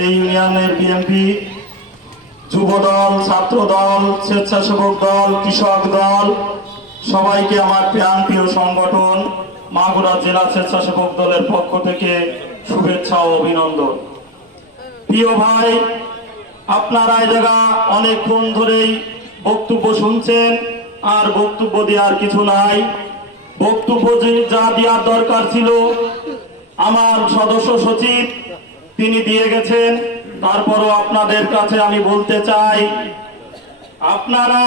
এই ইউনিয়নের বিএনপি যুব দল ছাত্র দল স্বেচ্ছাসেবক দল, কৃষক দল, সবাইকে আমার প্রাণ প্রিয় সংগঠন, মাগুরা জেলা স্বেচ্ছাসেবক দলের পক্ষ থেকে শুভেচ্ছা ও অভিনন্দন। প্রিয় ভাই, আপনারা এই জায়গা অনেকক্ষণ ধরেই বক্তব্য শুনছেন, আর বক্তব্য দেওয়ার কিছু নাই। বক্তব্য যা দেওয়ার দরকার ছিল, আমার সদস্য সচিব তিনি দিয়ে গেছেন। তারপরও আপনাদের কাছে আমি বলতে চাই, আপনারা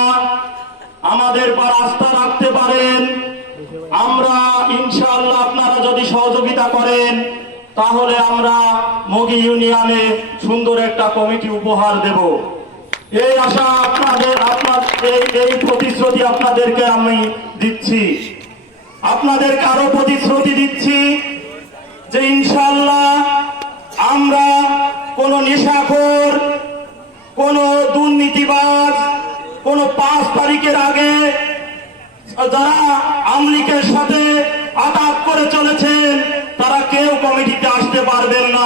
আমাদের পর আস্থা রাখতে পারেন। আমরা ইনশাআল্লাহ আপনারা যদি সহযোগিতা করেন, তাহলে আমরা মগি ইউনিয়নে সুন্দর একটা কমিটি উপহার দেব। এই আশা আপনাদের, আপনার এই প্রতিশ্রুতি আপনাদেরকে আমি দিচ্ছি। আপনাদের কারও প্রতিশ্রুতি দিচ্ছি যে ইনশাআল্লাহ আমরা কোন নেশাখোর, কোন দুর্নীতিবাজ, কোন পাঁচ তারিখের আগে যারা আমলিকের সাথে আটাক করে চলেছেন, তারা কেউ কমিটিতে আসতে পারবেন না।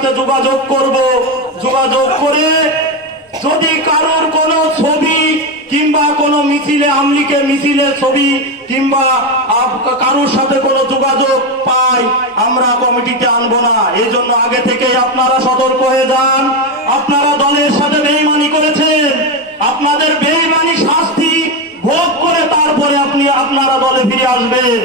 সাথে যোগাযোগ করব। যোগাযোগ করে যদি কারোর কোনো ছবি কিংবা কোনো মিছিলে, আমলিকে মিছিলের ছবি কিংবা কারোর সাথে কোনো যোগাযোগ পাই, আমরা কমিটিতে আনব না। এই জন্য আগে থেকেই আপনারা সতর্ক হয়ে যান। আপনারা দলের সাথে বেইমানি করেছেন। আপনাদের বেইমানি শাস্তি ভোগ করে তারপরে আপনি আপনারা দলে ফিরে আসবেন।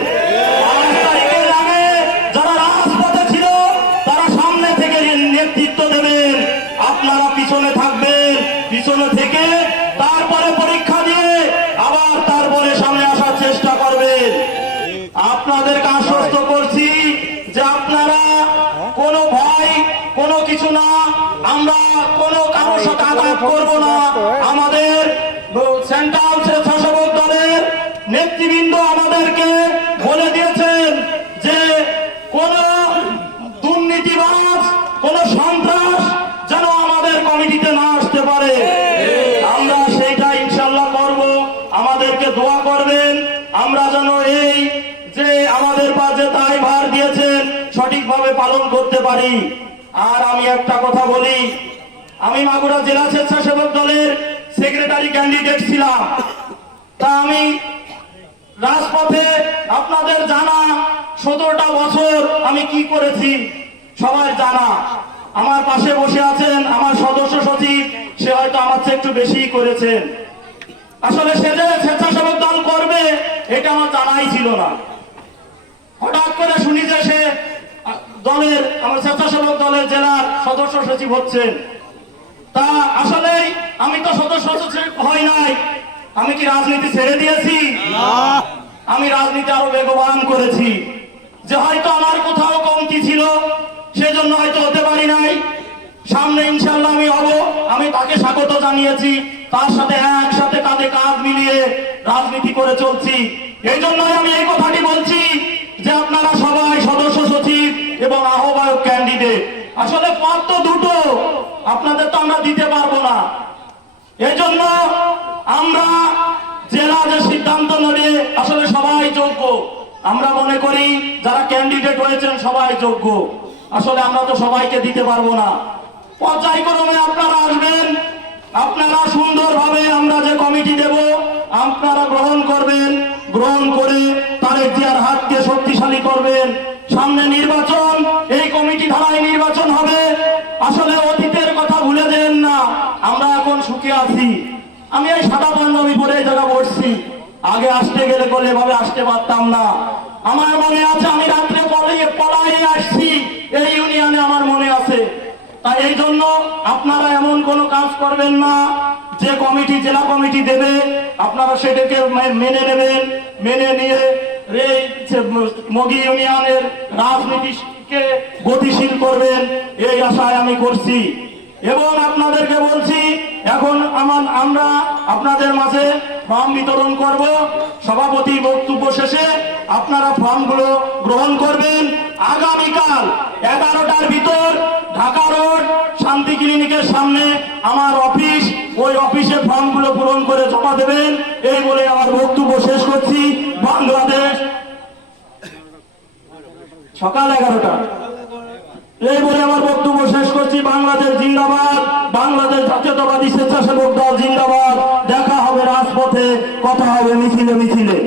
কিছু না, আমরা কোনো কারোর সাথে আঘাত করব না। আমাদের সেন্ট্রাল স্বেচ্ছাসেবক দলের নেতৃবৃন্দ আমাদেরকে বলে দিয়েছেন যে, কোন দুর্নীতিবাজ, কোন সন্ত্রাস যেন আমাদের কমিটিতে না আসতে পারে। আমরা সেইটা ইনশাল্লাহ করব। আমাদেরকে দোয়া করবেন। আমরা যেন এই যে আমাদের পাশে তাই ভার দিয়েছেন, সঠিকভাবে পালন করতে পারি। আর আমি একটা কথা বলি। আমি মাগুরা জেলা স্বেচ্ছাসেবক দলের সেক্রেটারি ক্যান্ডিডেট ছিলাম। তা আমি রাজপথে আপনাদের জানা সতেরোটা বছর আমি কি করেছি, সবাই জানা। আমার পাশে বসে আছেন আমার সদস্য সচিব, সে হয়তো আমার চেয়ে একটু বেশি করেছেন আসলে সে যে স্বেচ্ছাসেবক দল করবে, এটা আমার জানাই ছিল না। হঠাৎ করে শুনি যে সে দলের, আমার স্বেচ্ছাসেবক দলের জেলার সদস্য সচিব হচ্ছেন। তা আসলেই আমি তো সদস্য সচিব হই নাই। আমি কি রাজনীতি ছেড়ে দিয়েছি? আমি রাজনীতি আরও বেগবান করেছি। যে হয়তো আমার কোথাও কমতি ছিল, সেজন্য হয়তো হতে পারি নাই। সামনে ইনশাল্লাহ আমি হব। আমি তাকে স্বাগত জানিয়েছি। তার সাথে একসাথে কাঁধে কাঁধ মিলিয়ে রাজনীতি করে চলছি। এই জন্যই আমি এই কথাটি বলছি। যে আপনারা সবাই সদস্য সচিব এবং আহ্বায়ক ক্যান্ডিডেট আসলে পদ তো দুটো, আপনাদের তো আমরা দিতে পারব না। এজন্য আমরা জেলা যে সিদ্ধান্ত নেবে, আসলে সবাই যোগ্য। আমরা মনে করি যারা ক্যান্ডিডেট হয়েছেন সবাই যোগ্য। আসলে আমরা তো সবাইকে দিতে পারব না। পর্যায়ক্রমে আপনারা আসবেন, আপনারা সুন্দরভাবে আমরা যে কমিটি দেব, আপনারা গ্রহণ করবেন, গ্রহণ করে তারেক জিয়ার হাতকে শক্তিশালী করবেন। সামনে নির্বাচন, এই কমিটি ধারায় নির্বাচন হবে। আসলে অতীতের কথা ভুলে যেন না, আমরা এখন সুখে আছি। আমি এই সাদা পাঞ্জাবি পরে জায়গা বসছি। আগে আসতে গেলে বলে এভাবে আসতে পারতাম না। আমার মনে আছে, আমি রাত্রে পলাইয়ে পলাইয়ে আসছি। এই ইউনিয়নে আমার মনে আছে। তাই এই জন্য আপনারা এমন কোনো কাজ করবেন না। যে কমিটি, জেলা কমিটি দেবে, আপনারা সেটাকে মেনে নেবেন। মেনে নিয়ে মগি ইউনিয়নের রাজনীতিকে গতিশীল করবেন, এই আশায় আমি করছি। এবং আপনাদেরকে বলছি, এখন আমার আমরা আপনাদের মাঝে ফর্ম বিতরণ করব। সভাপতি বক্তব্য শেষে আপনারা ফর্মগুলো গ্রহণ করবেন। আগামীকাল এগারোটার ভিতর ঢাকা রোড শান্তি ক্লিনিকের সামনে আমার অফিস, ওই অফিসে ফর্মগুলো পূরণ করে জমা দেবেন। এই বলে আমার বক্তব্য শেষ করছি বাংলাদেশ সকাল এগারোটা। এই বলে আমার বক্তব্য শেষ করছি, বাংলাদেশ জিন্দাবাদ, বাংলাদেশ জাতীয়তাবাদী স্বেচ্ছাসেবক দল জিন্দাবাদ। দেখা হবে রাজপথে, কথা হবে মিছিলে মিছিলে।